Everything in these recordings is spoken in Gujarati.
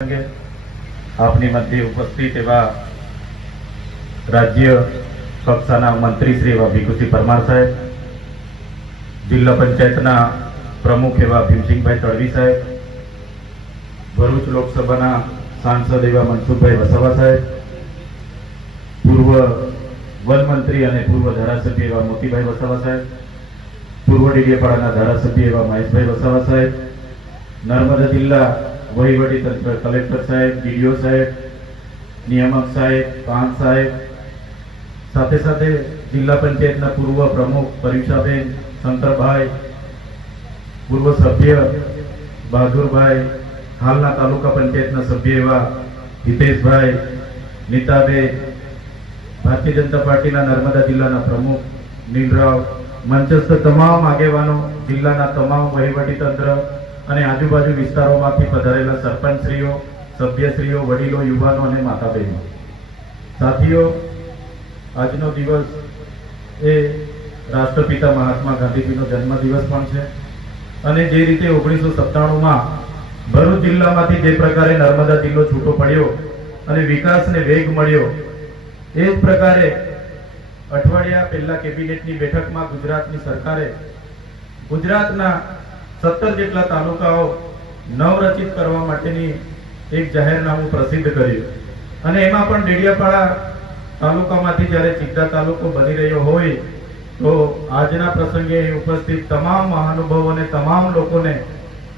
આપની મધ્ય ઉપસ્થિત એવા રાજ્ય કક્ષાના મંત્રી શ્રી એવા ભીખુસિંહ પરમાર સાહેબ, જિલ્લા પંચાયતના પ્રમુખ એવા ભીમસિંહભાઈ તડવી સાહેબ, ભરૂચ લોકસભાના સાંસદ એવા મનસુખભાઈ વસાવા સાહેબ, પૂર્વ વન મંત્રી અને પૂર્વ ધારાસભ્ય એવા મોતીભાઈ વસાવા સાહેબ, પૂર્વ ડેડિયાપાડાના ધારાસભ્ય એવા મહેશભાઈ વસાવા સાહેબ, નર્મદા જિલ્લા વહીવટી તંત્ર કલેક્ટર સાહેબ, ડીડીઓ સાહેબ, નિયામક સાહેબ, પાંચ સાહેબ, સાથે સાથે જિલ્લા પંચાયતના પૂર્વ પ્રમુખ પરીક્ષાબેન, શંકરભાઈ, પૂર્વ સભ્ય બહાદુરભાઈ, હાલના તાલુકા પંચાયતના સભ્ય એવા હિતેશભાઈ, નીતાબેન, ભારતીય જનતા પાર્ટીના નર્મદા જિલ્લાના પ્રમુખ નીલરાવ, મંચસ્થ તમામ આગેવાનો, જિલ્લાના તમામ વહીવટી તંત્ર અને આજુબાજુ વિસ્તારોમાંથી પધારેલા સરપંચશ્રીઓ, સભ્યશ્રીઓ, વડીલો, યુવાનો અને માતા બહેનો, સાથીઓ, આજનો દિવસ એ રાષ્ટ્રપિતા મહાત્મા ગાંધીજીનો જન્મદિવસ પણ છે અને જે રીતે 1997માં ભરૂચ જિલ્લામાંથી જે પ્રકારે નર્મદા જિલ્લો છૂટો પડ્યો અને વિકાસને વેગ મળ્યો, એ જ પ્રકારે અઠવાડિયા પહેલા કેબિનેટની બેઠકમાં ગુજરાતની સરકારે ગુજરાતના 17 જેટલા તાલુકાઓ નવરચિત કરવા માટેની એક જાહેરનામું પ્રસિદ્ધ કર્યું અને એમાં પણ ડેડિયાપાડા તાલુકામાંથી જ્યારે ચિત્તા તાલુકો બની રહ્યો હોય તો આજના પ્રસંગે ઉપસ્થિત તમામ મહાનુભાવોને, તમામ લોકોને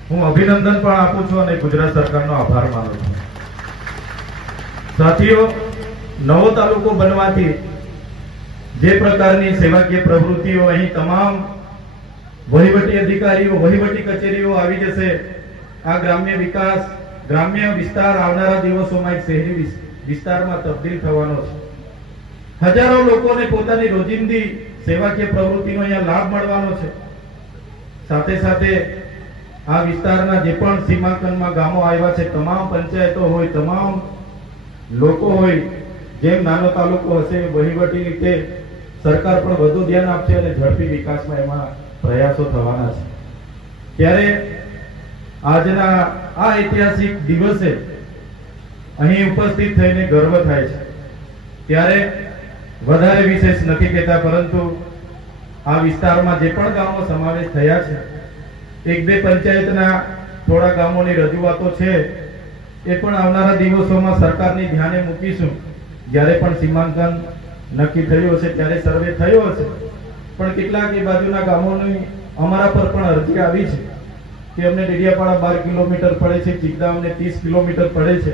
હું અભિનંદન પણ આપું છું અને ગુજરાત સરકારનો આભાર માનું છું. સાથીઓ, નવો તાલુકો બનવાથી જે પ્રકારની સેવાકીય પ્રવૃત્તિઓ અહીં તમામ વહીવટી અધિકારીઓ, વહીવટી કચેરીઓ આવી જશે, આ ગ્રામ્ય વિકાસ, ગ્રામ્ય વિસ્તાર આવનારા દિવસોમાં એક શહેરી વિસ્તારમાં તબદીલ થવાનો છે. હજારો લોકોને પોતાની રોજિંદી સેવાકીય પ્રવૃત્તિનો અહીંયા લાભ મળવાનો છે. સાથે સાથે આ વિસ્તારના જે પણ સીમાંકનમાં ગામો આવ્યા છે, તમામ પંચાયતો હોય, તમામ લોકો હોય, જેમ નાનો તાલુકો હશે વહીવટી રીતે સરકાર પણ વધુ ધ્યાન આપશે અને ઝડપી વિકાસમાં એમાં પ્રયાસો થવાના છે. ત્યારે આજના આ ઐતિહાસિક દિવસે અહીં ઉપસ્થિત થઈને ગર્વ થાય છે. ત્યારે વધારે વિશેષ નથી કહેતા, પરંતુ આ વિસ્તારમાં જે પણ ગામો સમાવેશ થયા છે, એક બે પંચાયતના થોડા ગામોની રજૂઆતો છે, એ પણ આવનારા દિવસોમાં સરકારની ધ્યાને મૂકીશું. જ્યારે પણ સીમાંકન નક્કી થયું હશે, ત્યારે સર્વે થયો હશે, પણ કેટલાક એ બાજુના ગામોની અમારા પર પણ અરજી આવી છે કે અમને ડેડિયાપાડા 12 કિલોમીટર પડે છે, ચિત્તા અમને 30 કિલોમીટર પડે છે.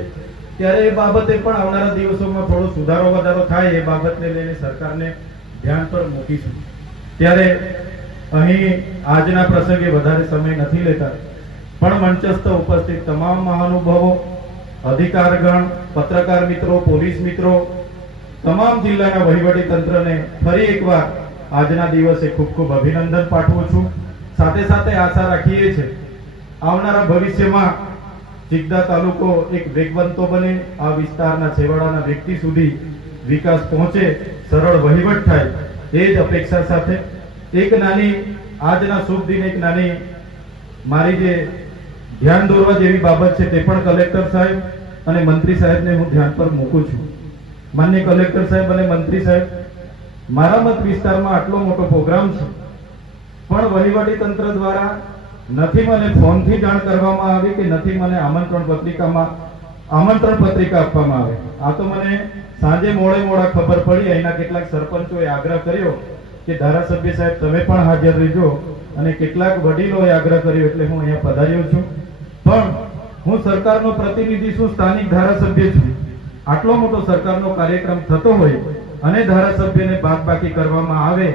ત્યારે એ બાબતે પણ આવનારા દિવસોમાં થોડો સુધારો વધારો થાય, એ બાબતને લઈને સરકારને ધ્યાન પર મૂકીશું. ત્યારે અહીં આજના પ્રસંગે વધારે સમય નથી લેતા, પણ મંચસ્થ ઉપસ્થિત તમામ મહાનુભાવો, અધિકારગણ, પત્રકાર મિત્રો, પોલીસ મિત્રો, તમામ જિલ્લાના વહીવટી તંત્રને ફરી એકવાર આજના દિવસે ખૂબ ખૂબ અભિનંદન પાઠવું છું. સાથે સાથે આશા રાખીએ છીએ આવનારા ભવિષ્યમાં ચિત્તા તાલુકો એક વેગવંતો બને, આ વિસ્તારના છેવાડાના વ્યક્તિ સુધી વિકાસ પહોંચે, સરળ વહીવટ થાય, એ જ અપેક્ષા સાથે એક નાની આજના શુભ દિન એક નાની મારી જે ધ્યાન દોરવા જેવી બાબત છે, તે પણ કલેક્ટર સાહેબ અને મંત્રી સાહેબને હું ધ્યાન પર મૂકું છું. માનનીય કલેક્ટર સાહેબ અને મંત્રી સાહેબ, મારા મત વિસ્તારમાં આટલો મોટો પ્રોગ્રામ છે, પણ વહીવટી તંત્ર દ્વારા નથી મને ફોનથી જાણ કરવામાં આવી કે નથી મને આમંત્રણ પત્રિકા આપવામાં આવે. આ તો મને સાંજે મોડા ખબર પડી. અહીંના કેટલાક સરપંચોએ આગ્રહ કર્યો કે ધારાસભ્ય સાહેબ તમે પણ હાજર રહેજો, અને કેટલાક વડીલોએ આગ્રહ કર્યો, એટલે હું અહીંયા પધાર્યો છું. પણ હું સરકારનો પ્રતિનિધિ છું, સ્થાનિક ધારાસભ્ય છું. આટલો મોટો સરકારનો કાર્યક્રમ થતો હોય અને ધારાસભ્યને બાદબાકી કરવામાં આવે,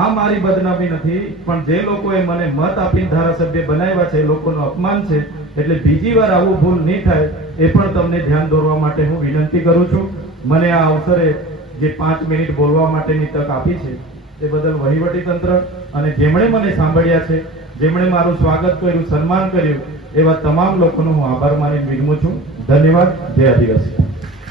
આ મારી બદનામી નથી, પણ જે લોકોએ મને મત આપીને ધારાસભ્ય બનાવ્યા છે એ લોકોનું અપમાન છે. એટલે બીજી વાર આવું ભૂલ નહીં થાય, એ પણ તમને ધ્યાન દોરવા માટે હું વિનંતી કરું છું. મને આ અવસરે જે 5 મિનિટ બોલવા માટેની તક આપી છે, એ બદલ વહીવટી તંત્ર અને જેમણે મને સાંભળ્યા છે, જેમણે મારું સ્વાગત કર્યું, સન્માન કર્યું, એવા તમામ લોકોનો હું આભાર માની વિનમું છું. ધન્યવાદ. જય આદિવાસી.